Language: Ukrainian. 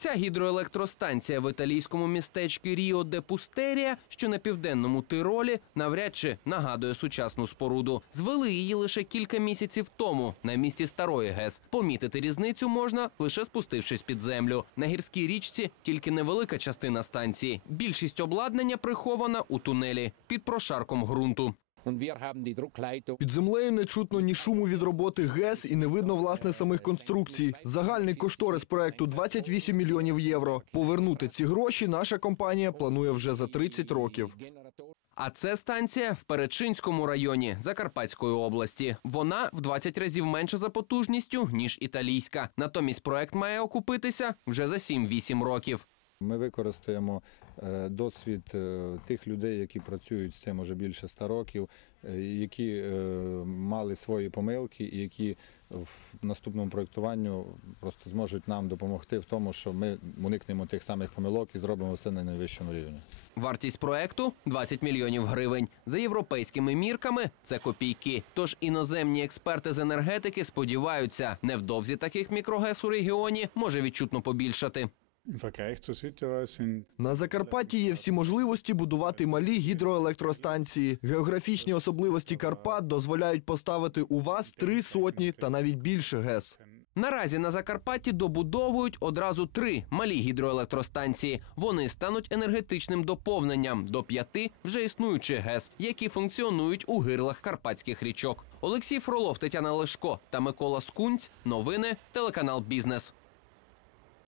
Ця гідроелектростанція в італійському містечку Ріо де Пустерія, що на південному Тиролі, навряд чи нагадує сучасну споруду. Звели її лише кілька місяців тому на місці старої ГЕС. Помітити різницю можна лише спустившись під землю. На гірській річці тільки невелика частина станції. Більшість обладнання прихована у тунелі під прошарком ґрунту. Під землею не чутно ні шуму від роботи ГЕС і не видно власне самих конструкцій. Загальний кошторис проекту 28 мільйонів євро. Повернути ці гроші наша компанія планує вже за 30 років. А це станція в Перечинському районі Закарпатської області. Вона в 20 разів менша за потужністю ніж італійська. Натомість проект має окупитися вже за 7-8 років. Ми використаємо досвід е, тих людей, які працюють з цим уже більше ста років, е, які е, мали свої помилки і які в наступному проєктуванню просто зможуть нам допомогти в тому, що ми уникнемо тих самих помилок і зробимо все на найвищому рівні. Вартість проекту 20 мільйонів гривень. За європейськими мірками це копійки. Тож іноземні експерти з енергетики сподіваються, невдовзі таких мікрогес у регіоні може відчутно побільшати. На Закарпатті є всі можливості будувати малі гідроелектростанції. Географічні особливості Карпат дозволяють поставити у вас три сотні та навіть більше ГЕС. Наразі на Закарпатті добудовують одразу три малі гідроелектростанції. Вони стануть енергетичним доповненням до п'яти вже існуючих ГЕС, які функціонують у гирлах карпатських річок. Олексій Фролов, Тетяна Лешко та Микола Скунць. Новини телеканал Бізнес.